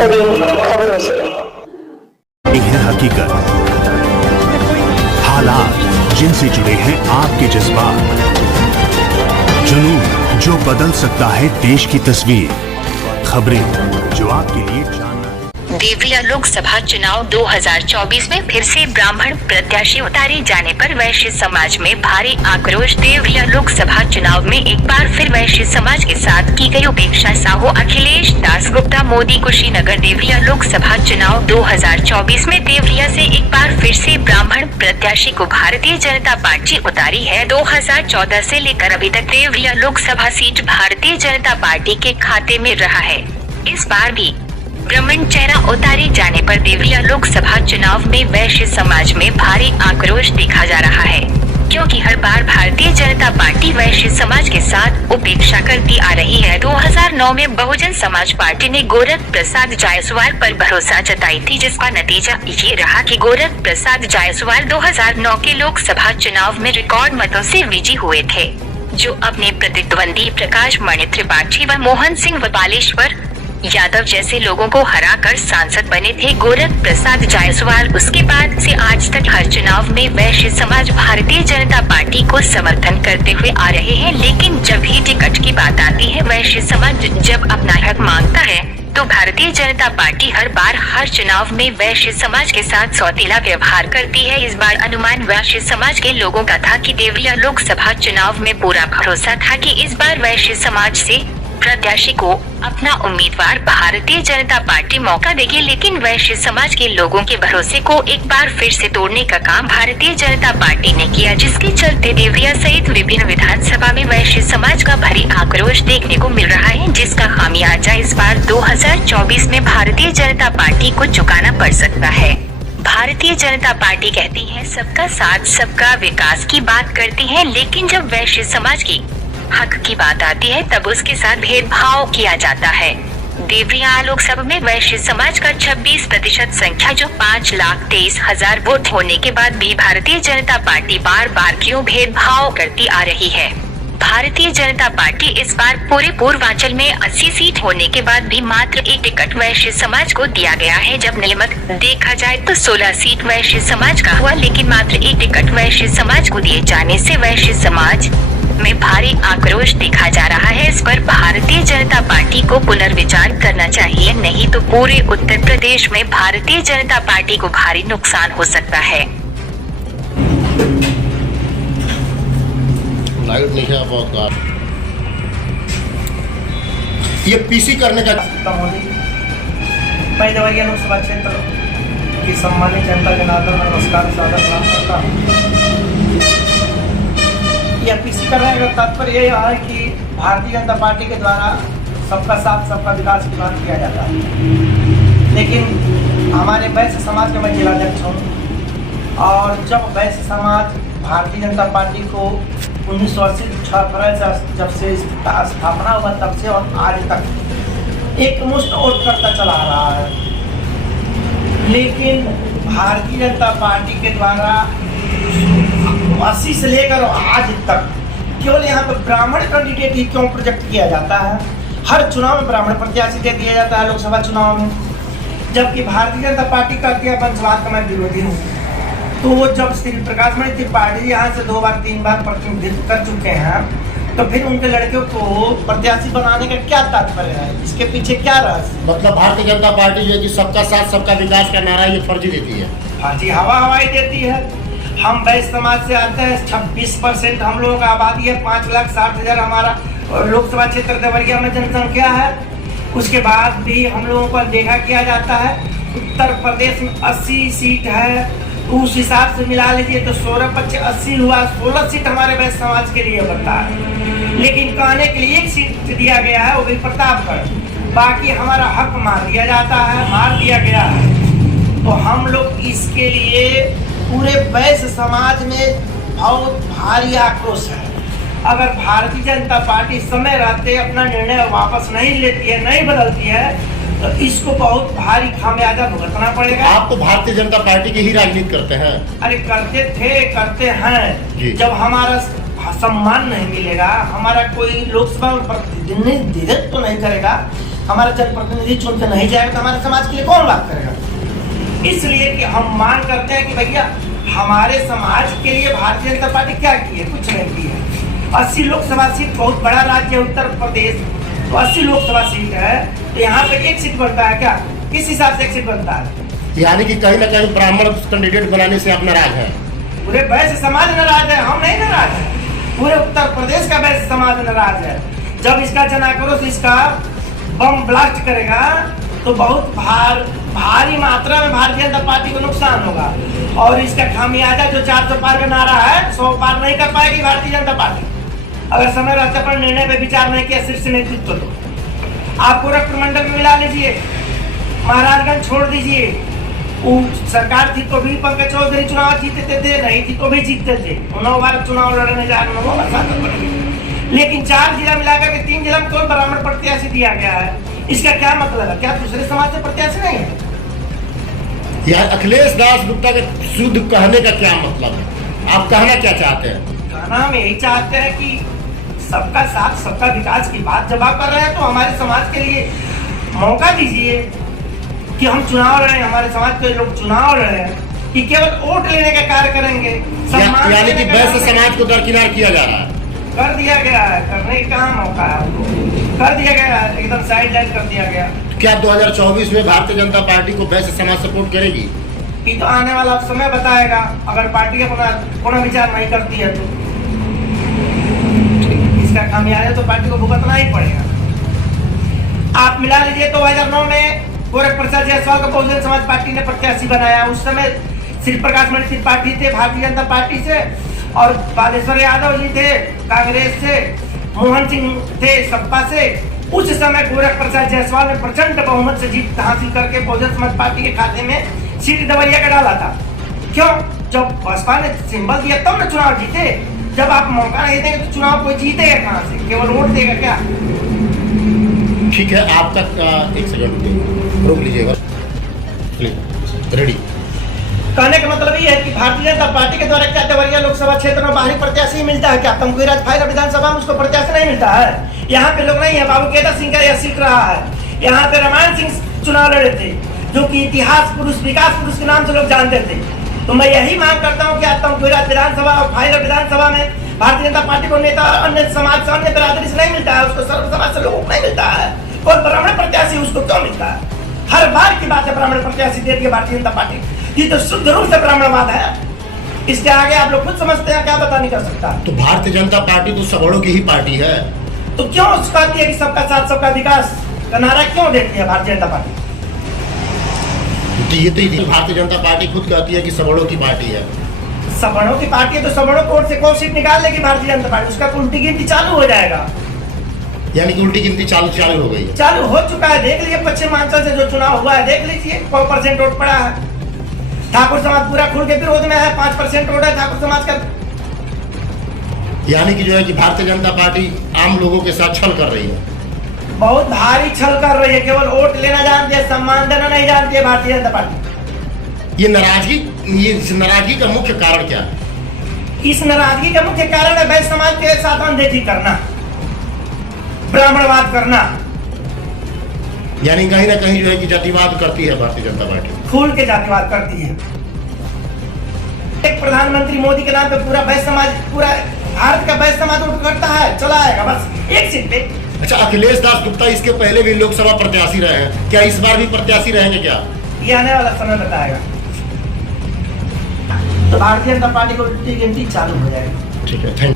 और इन खबरों से। है हकीकत, हालात जिनसे जुड़े हैं आपके जज्बात, जुनून जो बदल सकता है देश की तस्वीर, खबरें जो आपके लिए जानना है। देवरिया लोकसभा चुनाव 2024 में फिर से ब्राह्मण प्रत्याशी उतारे जाने पर वैश्य समाज में भारी आक्रोश। देवरिया लोकसभा चुनाव में एक बार फिर वैश्य समाज के साथ की गई उपेक्षा। साहू अखिलेश दासगुप्ता मोदी कुशीनगर। देवरिया लोकसभा चुनाव 2024 में देवरिया से एक बार फिर से ब्राह्मण प्रत्याशी को भारतीय जनता पार्टी उतारी है। 2014 से लेकर अभी तक देवरिया लोकसभा सीट भारतीय जनता पार्टी के खाते में रहा है। इस बार भी ब्राह्मण चेहरा उतारे जाने पर देवरिया लोकसभा चुनाव में वैश्य समाज में भारी आक्रोश देखा जा रहा है, क्योंकि हर बार भारतीय जनता पार्टी वैश्य समाज के साथ उपेक्षा करती आ रही है। 2009 में बहुजन समाज पार्टी ने गोरख प्रसाद जायसवाल पर भरोसा जताई थी, जिसका नतीजा ये रहा कि गोरख प्रसाद जायसवाल 2009 के लोकसभा चुनाव में रिकॉर्ड मतों से विजयी हुए थे, जो अपने प्रतिद्वंदी प्रकाश मणि त्रिपाठी व मोहन सिंह व बालेश्वर यादव जैसे लोगों को हराकर सांसद बने थे। गोरख प्रसाद जायसवाल उसके बाद से आज तक हर चुनाव में वैश्य समाज भारतीय जनता पार्टी को समर्थन करते हुए आ रहे हैं, लेकिन जब भी टिकट की बात आती है, वैश्य समाज जब अपना हक मांगता है, तो भारतीय जनता पार्टी हर बार हर चुनाव में वैश्य समाज के साथ सौतेला व्यवहार करती है। इस बार अनुमान वैश्य समाज के लोगों का था कि देवरिया लोकसभा चुनाव में पूरा भरोसा था कि इस बार वैश्य समाज से प्रत्याशी को अपना उम्मीदवार भारतीय जनता पार्टी मौका देगी, लेकिन वैश्य समाज के लोगों के भरोसे को एक बार फिर से तोड़ने का काम भारतीय जनता पार्टी ने किया, जिसके चलते देवरिया सहित विभिन्न विधानसभा में वैश्य समाज का भारी आक्रोश देखने को मिल रहा है, जिसका खामियाजा इस बार 2024 में भारतीय जनता पार्टी को चुकाना पड़ सकता है। भारतीय जनता पार्टी कहती है सबका साथ सबका विकास की बात करती है, लेकिन जब वैश्य समाज की हक की बात आती है तब उसके साथ भेदभाव किया जाता है। देवरिया लोकसभा में वैश्य समाज का 26% संख्या, जो 5,23,000 वोट होने के बाद भी भारतीय जनता पार्टी बार बार क्यों भेदभाव करती आ रही है। भारतीय जनता पार्टी इस बार पूरे पूर्वांचल में 80 सीट होने के बाद भी मात्र एक टिकट वैश्य समाज को दिया गया है। जब निलमत देखा जाए तो 16 सीट वैश्य समाज का हुआ, लेकिन मात्र एक टिकट वैश्य समाज को दिए जाने से वैश्य समाज में भारी आक्रोश देखा जा रहा है। इस पर भारतीय जनता पार्टी को पुनर्विचार करना चाहिए, नहीं तो पूरे उत्तर प्रदेश में भारतीय जनता पार्टी को भारी नुकसान हो सकता है। ये पीसी करने का मैं देवरिया लोकसभा क्षेत्र की सम्मानित जनता जनार्दन नमस्कार सादर प्रणाम करता हूँ। यह पीसी करने का तात्पर्य यह है कि भारतीय जनता पार्टी के द्वारा सबका साथ सबका विकास की बात किया जाता है, लेकिन हमारे वैश्य समाज का मैं जिलाध्यक्ष हूँ, और जब वैश्य समाज भारतीय जनता पार्टी को 1980 6 अप्रैल से जब से स्थापना हुआ तब से और आज तक एक मुश्त वोट करता चला आ रहा है, लेकिन भारतीय जनता पार्टी के द्वारा 80 से लेकर आज तक केवल यहाँ पे ब्राह्मण कैंडिडेट ही क्यों प्रोजेक्ट किया जाता है। हर चुनाव में ब्राह्मण प्रत्याशी दे दिया जाता है लोकसभा चुनाव में, जबकि भारतीय जनता पार्टी का दिया वंशवाद का मैं विरोधी हूँ। तो वो जब श्री प्रकाश मणि त्रिपाठी यहाँ से 2 बार 3 बार प्रतिनिधित्व कर चुके हैं, तो फिर उनके लड़के को प्रत्याशी बनाने का क्या तात्पर्य है, इसके पीछे क्या रहस्य? मतलब भारतीय जनता पार्टी जो है कि सबका साथ सबका विकास का नारा ये फर्जी देती है, फर्जी हवाई देती है। हम वैश्य समाज से आते हैं, 26% हम लोगों का आबादी है, 5,60,000 हमारा लोकसभा क्षेत्र देवरिया में जनसंख्या है। उसके बाद भी हम लोगों को देखा किया जाता है उत्तर प्रदेश में 80 सीट है, उस हिसाब से मिला लीजिए तो 16-25-80 हुआ, 16 सीट हमारे वैश्य समाज के लिए बनता है, लेकिन कहने के लिए 1 सीट दिया गया है, वो भी प्रतापगढ़। बाकी हमारा हक मार दिया जाता है, मार दिया गया है। तो हम लोग इसके लिए पूरे वैश्य समाज में बहुत भारी आक्रोश है। अगर भारतीय जनता पार्टी समय रहते अपना निर्णय वापस नहीं लेती है, नहीं बदलती है, तो इसको बहुत भारी खामियाजा भुगतना पड़ेगा। आप तो भारतीय जनता पार्टी की ही राजनीति करते हैं। अरे करते थे, करते हैं। जब हमारा सम्मान नहीं मिलेगा, हमारा कोई लोकसभा में प्रतिनिधित्व तो नहीं करेगा, हमारा जनप्रतिनिधि चुन के नहीं जाएगा तो हमारे समाज के लिए कौन बात करेगा? इसलिए कि हम मांग करते हैं कि भैया हमारे समाज के लिए भारतीय जनता पार्टी क्या की है? कुछ नहीं की है। 80 लोकसभा सीट बहुत बड़ा राज्य है उत्तर प्रदेश, तो 80 लोकसभा सीट है, तो यहाँ पे एक सीट बनता है क्या? किस हिसाब से एक सीट बनता है? यानी कि कहीं ना कहीं ब्राह्मण कैंडिडेट बनाने से आप नाराज है? पूरे वैश्य समाज नाराज है, हम नहीं नाराज है। पूरे उत्तर प्रदेश का वैश्य समाज नाराज है। जब इसका जनाक्रोश इसका बम ब्लास्ट करेगा तो बहुत भारी मात्रा में भारतीय जनता पार्टी को नुकसान होगा, और इसका खामियाजा जो 400 पार का नारा है 100 पार नहीं कर पाएगी भारतीय जनता पार्टी। अगर समय रहते पर निर्णय पे विचार नहीं किया शीर्ष नेतृत्व तो आप गोरखपुर मंडल में मिला लीजिए, महाराजगंज छोड़ दीजिए। वो सरकार थी तो भी पंकज चौधरी चुनाव जीतते थे, नहीं थी तो भी जीतते थे। 9 बार चुनाव लड़ने जा रहे 9 बार, लेकिन 4 जिला मिलाकर के 3 जिला में कोई ब्राह्मण प्रत्याशी दिया गया है। इसका क्या मतलब है? क्या दूसरे समाज से प्रत्याशी नहीं है? यार अखिलेश दास गुप्ता के शुद्ध कहने का क्या मतलब है? आप कहना क्या चाहते हैं? कहना हम यही चाहते हैं कि सबका साथ सबका विकास की बात जब आप कर रहे हैं तो हमारे समाज के लिए मौका दीजिए कि हम चुनाव लड़े, हमारे समाज के लोग चुनाव लड़े कि केवल वोट लेने का कार्य करेंगे। यानी कि वैश्य समाज को दरकिनार किया जा रहा है? कर दिया गया है, करने का कहाँ मौका है हमको? कर दिया गया है, एकदम साइड लाइन कर दिया गया। क्या 2024 में भारतीय जनता पार्टी को वैश्य समाज सपोर्ट करेगी? ये तो आने वाला समय बताएगा। अगर पार्टी अपना विचार नहीं करती है तो इसका खामियाजा तो पार्टी को भुगतना ही पड़ेगा। आप मिला लीजिए 2009 में गोरख प्रसाद जायसवाल को बहुजन समाज पार्टी ने प्रत्याशी बनाया। उस समय श्री प्रकाश मणि त्रिपाठी थे भारतीय जनता पार्टी से, और बालेश्वर यादव जी थे कांग्रेस से, मोहन सिंह थे सपा से। उस समय गोरख प्रसाद जायसवाल ने प्रचंड बहुमत से जीत हासिल करके बहुजन समाज पार्टी के खाते में सीट दवरिया का डाला था। क्यों? जब बसपा ने सिंबल दिया तब न चुनाव जीते। जब आप मौका नहीं देंगे तो चुनाव कोई जीतेगा कहाँ से? केवल वोट देगा क्या? ठीक है, आप तक 1 सेकंड रोक लीजिएगा। रेडी। कहने का मतलब ये है कि भारतीय जनता पार्टी के द्वारा क्या देवरिया लोकसभा क्षेत्र में बाहरी प्रत्याशी मिलता है क्या? तमकुहीराज फाइल विधानसभा में उसको प्रत्याशी नहीं मिलता है। यहाँ पे लोग नहीं है। बाबू केदार सिंह का यह सीट रहा है। यहाँ पे रामायण सिंह चुनाव लड़े थे, जो कि इतिहास पुरुष, विकास पुरुष के नाम से लोग जानते थे। तो मैं यही मांग करता हूँ कि आज तमकुहीराज विधानसभा और फाइल विधानसभा में भारतीय जनता पार्टी को नेता अन्य समाज से, अन्य बिरादरी से नहीं मिलता है, उसको सर्व समाज से लोगों को नहीं मिलता है। कोई ब्राह्मण प्रत्याशी उसको क्यों मिलता है? हर बार की बात है ब्राह्मण प्रत्याशी देती है भारतीय जनता पार्टी। ये तो शुद्ध रूप से ब्राह्मणवाद है। इसके आगे आप लोग खुद समझते हैं, क्या पता नहीं कर सकता। तो भारतीय जनता पार्टी तो सवर्णों की ही पार्टी है, तो क्यों कहती है कि सबका साथ सबका विकास का नारा क्यों देती है भारतीय जनता पार्टी? तो भारतीय जनता पार्टी खुद कहती है कि सवर्णों की पार्टी है। सवर्णों की पार्टी है तो सवर्णों कोर्ट से कौन सीट निकाल लेगी भारतीय जनता पार्टी? उसका उल्टी गिनती चालू हो जाएगा। यानी कि उल्टी गिनती चालू हो गई, चालू हो चुका है। देख लीजिए पश्चिमांचल से जो चुनाव हुआ है, देख लीजिए 100% वोट पड़ा है। ठाकुर समाज पूरा खुल के विरोध में है, 5% वोट है ठाकुर समाज का। यानी कि जो है कि भारतीय जनता पार्टी आम लोगों के साथ छल कर रही है, बहुत भारी छल कर रही है। केवल वोट लेना जानती है, सम्मान देना नहीं जानती है भारतीय जनता पार्टी। ये नाराजगी का मुख्य कारण क्या है? इस नाराजगी का मुख्य कारण है वैश्य समाज के साथ अनदेखी करना, ब्राह्मणवाद करना। यानी कहीं ना कहीं जो है कि जातिवाद करती है भारतीय जनता पार्टी, खुल के जातिवाद करती है। एक प्रधानमंत्री मोदी के नाम पे पूरा वैश्य समाज, पूरा भारत का वैश्य समाज वोट करता है, चला आएगा बस एक सीट पे। अच्छा, अखिलेश दास गुप्ता इसके पहले भी लोकसभा प्रत्याशी रहे हैं, क्या इस बार भी प्रत्याशी रहेंगे क्या? ये आने वाला समय बताएगा। तो भारतीय जनता पार्टी को उल्टी गिनती चालू हो जाएगी। ठीक है, थैंक यू।